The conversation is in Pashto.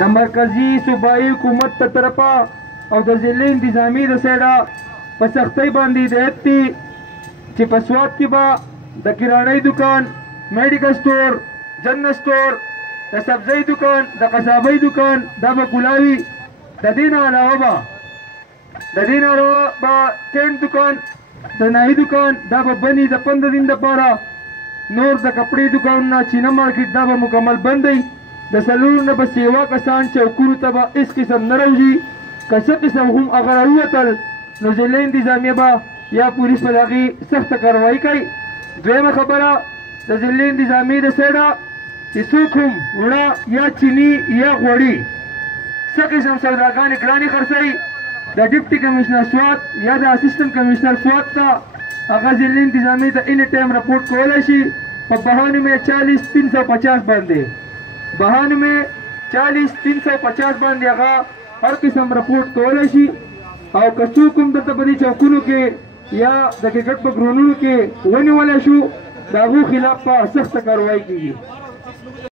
د مرکزي صوبایي حکومت ته طرفه او د ضلع انتظامي د سایډه په سختۍ باندې هدایت دی چې په سوات کې به د کراڼۍ دکان، میډیکل سټور، جنرل سټور، د سبزۍ دکان، د قصابۍ دکان دا به کلاوي. د دې نه علاوه به ټینټ دکان، د ناهي دکان دا به بندي د 15 دن دپاره. نور د کپړې دکانونه، چینه مارکیټ دا به مکمل بند دی. د څلورو نه به سیوا کسان چوکونو ته به هېڅ قسم نه راوځي. که څه قسم هم هغه راووتل نو ضلع انتظامیه به یا پولیس به د هغې سخته کاروایي کوي. دویمه خبره د ضلع انتظامیې د سایډه چې څوک هم وړه یا چیني یا غوړي څه قسم سوداګانې ګرانې خرڅوي، د ډپټي کمشنر سوات یا د اسسټنټ کمشنر سوات ته هغه ضلع انتظامیې ته اینی ټایم رپورټ کولی شي په 92 40 350 باندې. 92 40 350 باندې هغه هر قسم رپورټ کولی شي. او که څوک هم دلته په دې چوکونو کې یا د کرکټ په ګراونډونو کې ونیولی شو د هغو خلاف به سخته کاروایي کېږي.